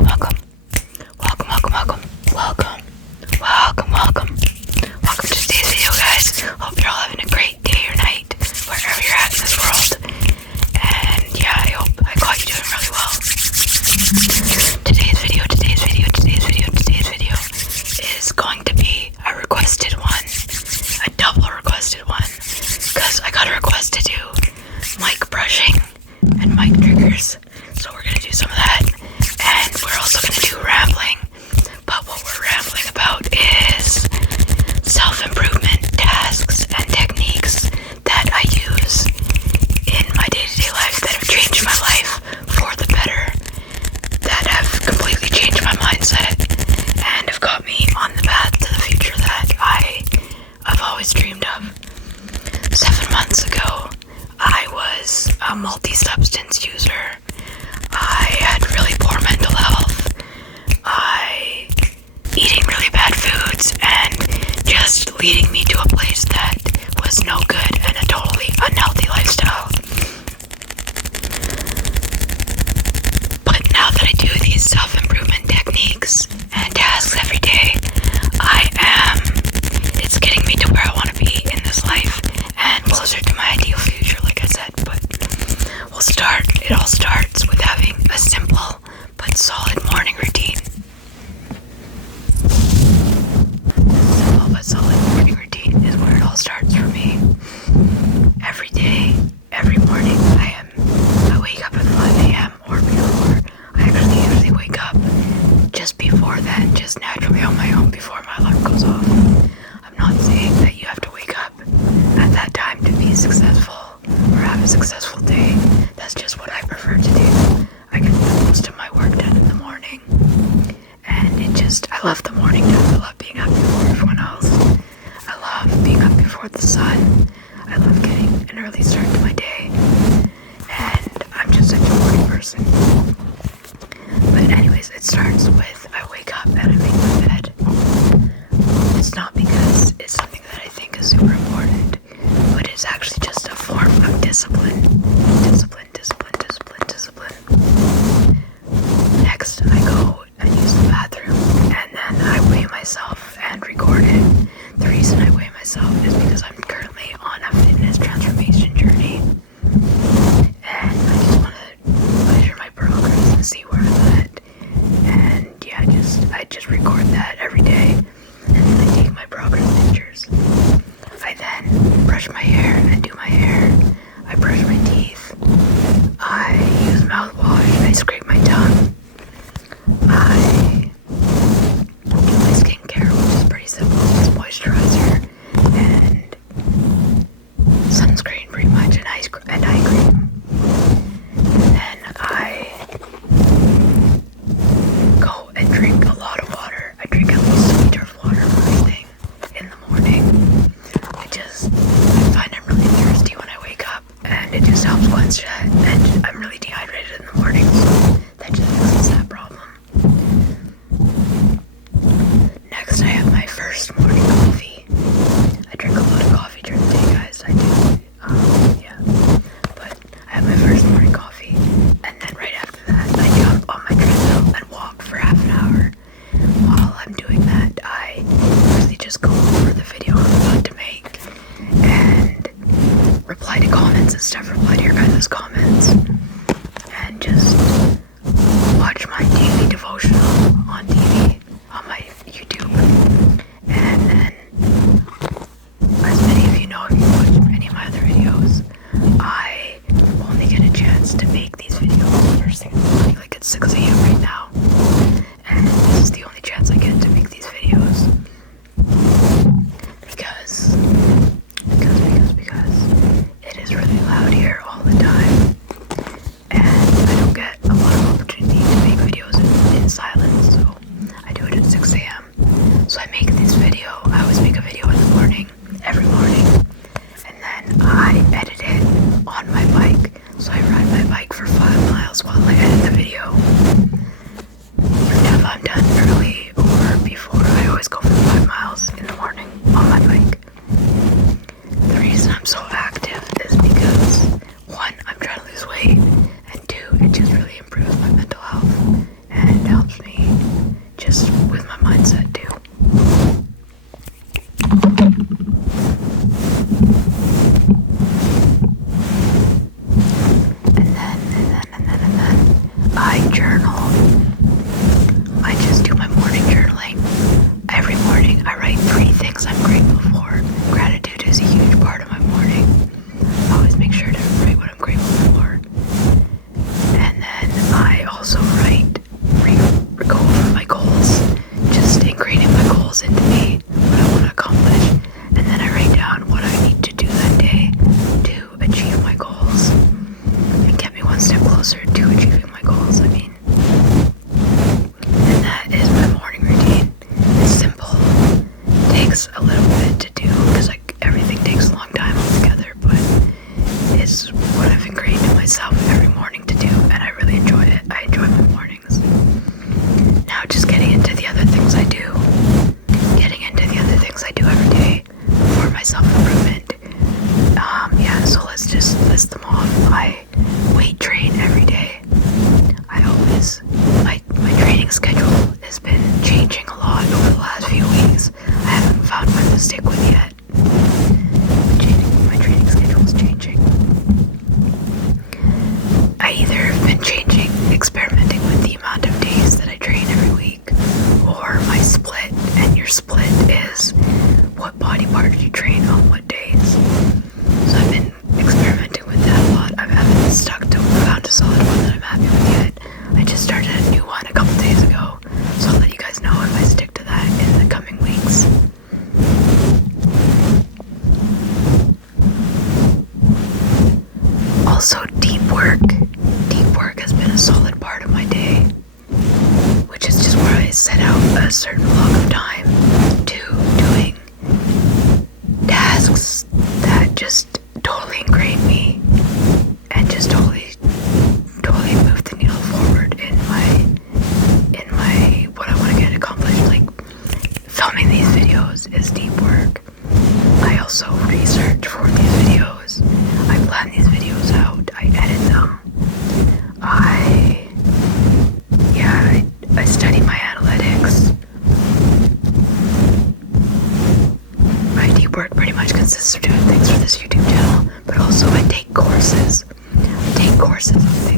welcome. Welcome to today's video, guys. Hope you're all having a great day or night, wherever you're at in this world. And yeah, I hope I caught you doing really well. Today's video is going to be a requested one, a double requested one, because I got a request to do mic brushing and mic triggers. So we're gonna do some of that, and we're also gonna do rambling. But what we're rambling about is self-improvement tasks and techniques that I use in my day-to-day life that have changed my life for the better, that have completely changed my mindset and have got me on the path to the future that I've always dreamed of. 7 months ago, I was a multi-substance user. I had really poor mental health. Eating really bad foods and just leading me to a place that was no good and a totally unhealthy lifestyle. But now that I do these self-improvement techniques and tasks every day, it's getting me to where I want to be in this life and closer to my ideal future, like I said. But it all starts with having a simple but solid morning routine. Solid morning routine is where it all starts for me. Every day, every morning, I wake up at 5 a.m. or before. I actually usually wake up just before that, just naturally on my own before my alarm goes off. I'm not saying that you have to wake up at that time to be successful or have a successful day. That's just what I prefer to do. I get most of my work done in the morning. And I love the morning time. I love being up before everyone else. I love being up before the sun. I love getting an early start to my day. And I'm just such a morning person. But anyways, it starts with I wake up and I make my bed. It's not because it's something that I think is super important, but it's actually just a form of discipline. Discipline. Next, I go and use the bathroom, and then I weigh myself and record it. The reason I weigh myself is because I'm currently on a fitness transformation journey, and I just want to measure my progress and see where I'm at. And yeah, I just record that every day, and then I take my progress pictures. I then brush my hair and do my hair. I brush my teeth. I use mouthwash. I scrape my tongue. I do my skincare, which is pretty simple. It's moisturizer and sunscreen, pretty much, and eye cream. And then I go and drink a lot of water. I drink at least a liter of water first thing in the morning. I find I'm really thirsty when I wake up, and it just helps quench that. And I'm really dehydrated in the morning, so that just fixes that problem. Next, I have my first morning coffee. I drink a lot of coffee during the day, guys. I do. But I have my first morning coffee, and then right after that, I jump on my treadmill and walk for half an hour. While I'm doing that, I usually just go over the video I'm about to make and reply to comments and stuff. Reply to your guys' comments, and just watch my daily devotional on TV, on my YouTube. And then, as many of you know, if you watch any of my other videos, I only get a chance to make these videos first thing in the morning, like it's 6 a.m. right now. And this is the only chance I get to make these videos. Because it is really loud here all the time. And I don't get a lot of opportunity to make videos in silence, so I do it at 6 a.m. So I always make a video in the morning, every morning, and then I edit it on my bike. So I ride my bike for 5 miles while I edit the video. Even if I'm done early or before, I always go for 5 miles in the morning on my bike. The reason I'm so active is because, 1, I'm trying to lose weight, and 2, it just really improves my mental health and helps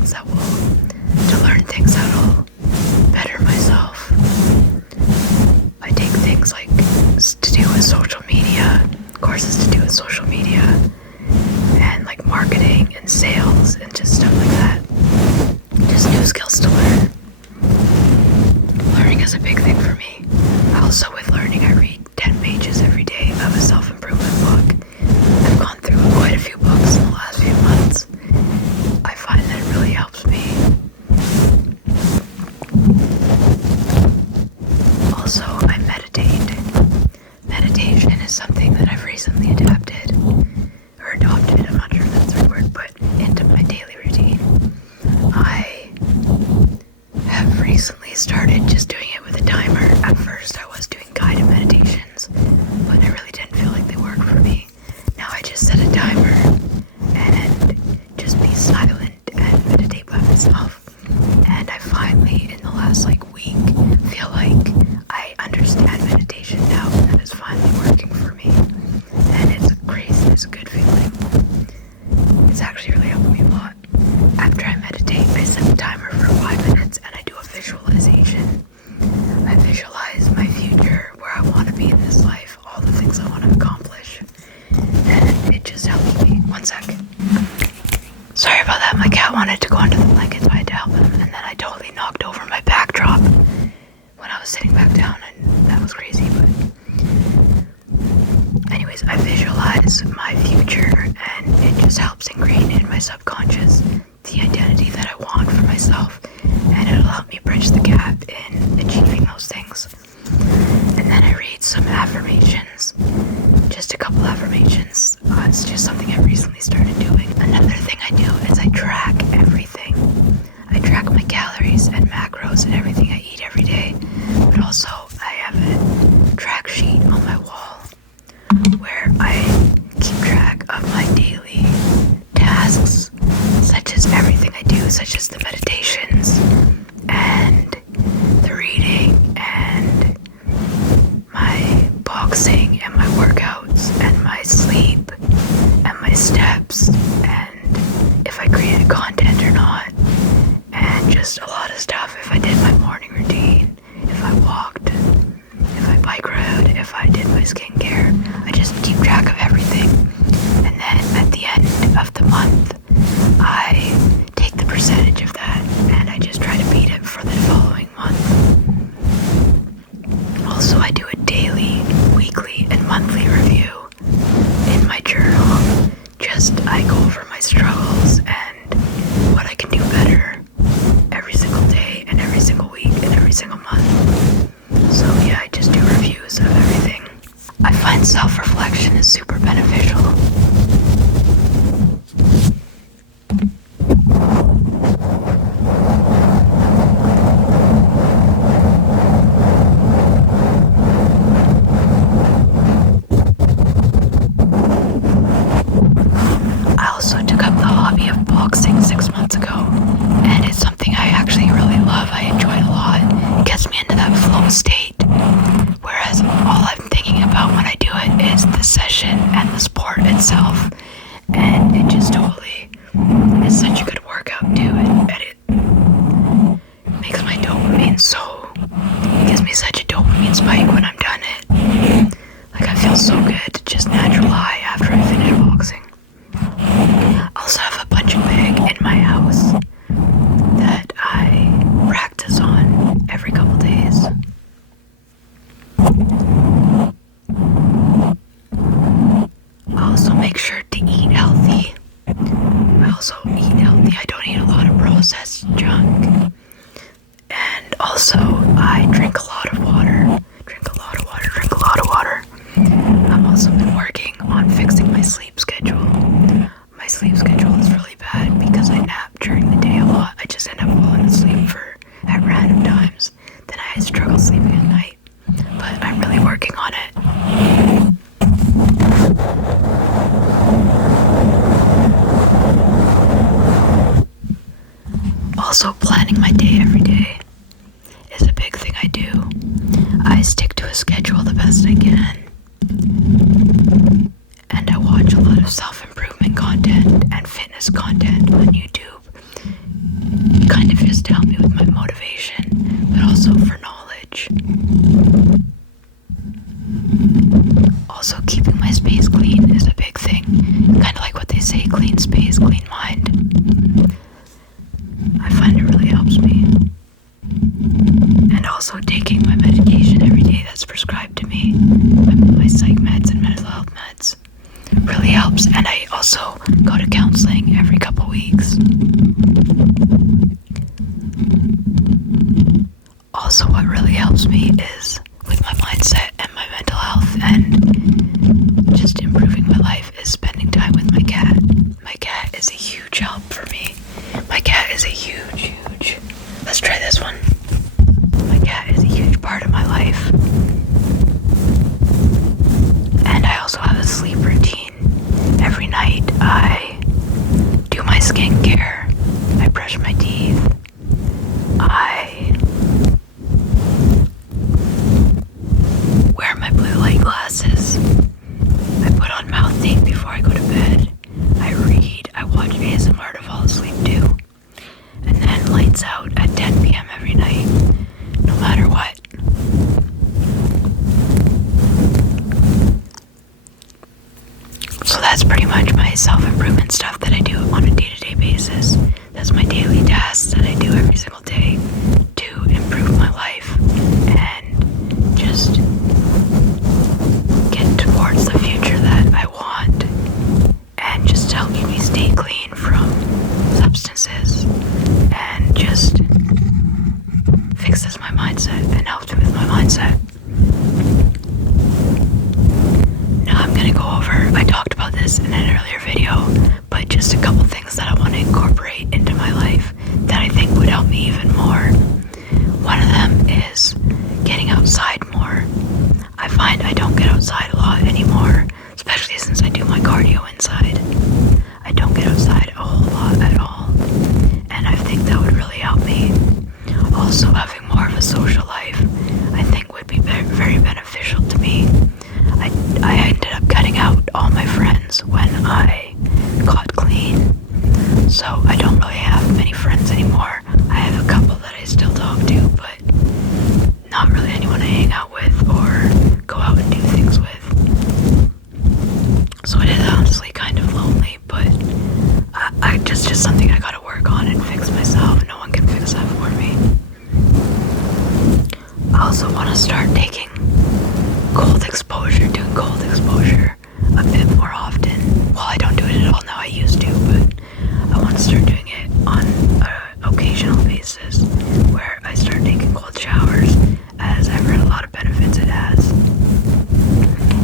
things to learn things that'll better myself. I take things like to do with social media, courses to do with social media, and like marketing and sales and just stuff like that. Just new skills to learn. Learning is a big thing for me. Also with learning, I read 10 pages every day of a self-improvement book. I've gone through quite a few books in the last few months. I find that it really helps me. Also, I meditate. Meditation is something that I've recently adopted, I'm not sure if that's the right word, but into my daily routine. I have recently started just doing it with a timer. At first I was doing guided meditations, but I really didn't feel like they worked for me. Now I just set a timer and just be silent and meditate by myself. And I finally, in the last week, feel like I understand meditation now, and that is finally working for me. And it's crazy, it's a good feeling. It's actually really helped me a lot. After I meditate, I set the timer for 5 minutes and I do a visualization. I visualize my future, where I want to be in this life, all the things I want to accomplish. And it just helps me. One sec. Sorry about that, my cat wanted to go under the blankets, so I had to help him, and then I totally knocked over my backdrop when I was sitting back down, and that was crazy, but anyways, I visualize my future, and it just helps ingrain in my subconscious the identity that I want for myself, and it'll help me bridge the gap in achieving those things. And then I read some affirmations, just a couple affirmations. It's just something I recently started doing. Another thing I do is I track everything. I track my calories and macros and everything I eat every day, but also I have a track sheet on my wall where I keep track of my daily tasks, such as everything I do, such as the meditations and the reading and my boxing and my workouts and my sleep and my steps and if I created content or not, and just a lot of stuff. If I did my morning routine, if I walked, if I bike rode, if I did my skincare, I just keep track of everything. And then at the end of the month, I take the percentage of that and I just try to beat it for the following month. Also, I do a daily, weekly, and monthly review in my journal. I go over my struggles and what I can do better every single day and every single week and every single month. So yeah, I just do reviews of everything. I find self-reflection is super beneficial. I also took up the hobby of boxing 6 months ago, and it's something I actually really love. I enjoy it a lot. It gets me into that flow state, whereas all I'm thinking about when I do it is the session and the sport itself, and it just totally is such a good workout too, and it makes my dopamine it gives me such a dopamine spike when I'm done it. Like, I feel so good, just natural high after I finish boxing. I also have a punching bag in my house that I practice on every couple days. I also make sure to eat healthy. I don't eat a lot of processed junk. And also, I drink a lot of water. I've also been working on fixing my sleep schedule. My sleep schedule is really bad because I nap during the day a lot. I just end up falling asleep at random times. Then I struggle sleeping at night. But I'm really working on it. Also, planning my day every day is a big thing I do. I stick to a schedule the best I can. And I watch a lot of self-improvement content and fitness content on YouTube. just to help me with my motivation, but also for knowledge. Also, keeping my space clean is a big thing. Kind of like what they say, clean space, clean mind. I find it really helps me. And also taking my medication every day that's prescribed to me, my psych meds and mental health meds, really helps. And I also go to counseling every couple weeks. Also, what really helps me is with my mindset and my mental health and just improving my life is spending time with my cat. My cat is a huge help for me. My cat is a huge, let's try this one. My cat is a huge part of my life. And I also have a sleep routine. Every night I do my skincare. I brush my teeth. I wear my blue light glasses. I put on mouth tape before I go to bed. I read. I watch ASMR to fall asleep too. And then lights out at 10 p.m. every night, no matter what. So that's pretty much my self-improvement stuff that I do on a day-to-day basis. That's my daily tasks that I do every single day to improve my life and just get towards the future that I want, and just help me stay clean from substances and just fixes my mindset and helps me with my mindset. Now I'm gonna go over, I talked about this in an earlier video, but just a couple things that I want to incorporate into my life that I think would help me even more. One of them is getting outside more. I find I don't get outside a lot anymore, especially since I do my cardio inside. I don't get outside a whole lot at all, and I think that would really help me. Also, having more of a social life I think would be very beneficial to me. I ended up cutting out all my friends when I got clean, so I don't really have many friends anymore. I have a couple that I still talk to, but not really anyone I hang out with or go out and do things with. So it is honestly kind of lonely, but I just something I gotta work on and fix myself. No one can fix that for me. I also want to start taking doing cold exposure a bit more often. Well, I don't do it at all now, I used to, but I want to start doing it on an occasional basis where I start taking cold showers, as I've heard a lot of benefits it has.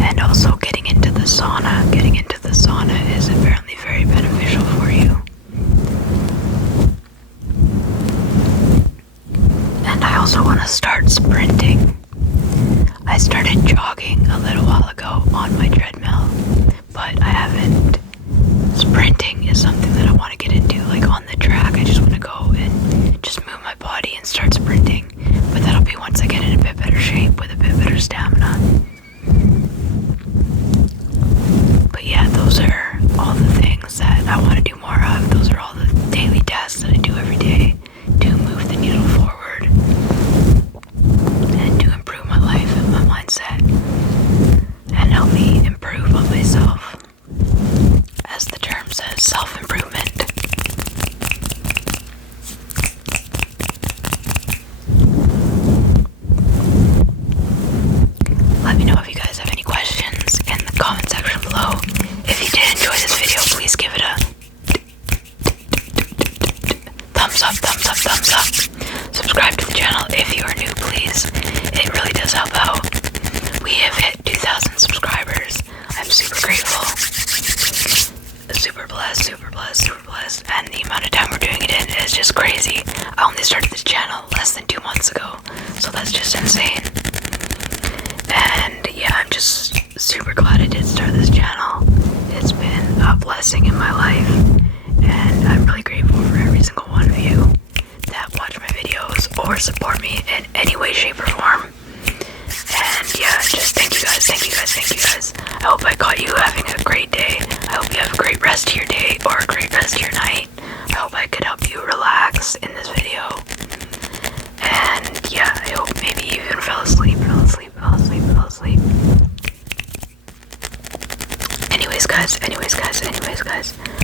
And also getting into the sauna. Getting into the sauna is apparently very beneficial for you. And I also want to start sprinting. I started jogging a little while ago on my treadmill, but I haven't. Sprinting is something that I want to get into, like on the track. I just want to go and just move my body and start sprinting, but that'll be once I get in a bit better shape with a bit better stamina. But yeah, those are all the things that I want to do more of. Those are all the daily tasks that I do every day to move the needle forward and to improve my life and my mindset and help me improve on myself. As the term says, self-improvement. Let me know if you guys have any questions in the comment section below. If you did enjoy this video, please give it a thumbs up. Subscribe to the channel if you are new, please. It really does help out. We have hit 2,000 subscribers. I'm super grateful. Super blessed, and the amount of time we're doing it in is just crazy. I only started this channel less than 2 months ago, so that's just insane. And yeah, I'm just super glad I did start this channel. It's been a blessing in my life, and I'm really grateful for every single one of you that watch my videos or support me in any way, shape, or form. And yeah, just thank you guys. I hope I caught you having a great day. I hope you have a great rest of your day or a great rest of your night. I hope I could help you relax in this video. guys.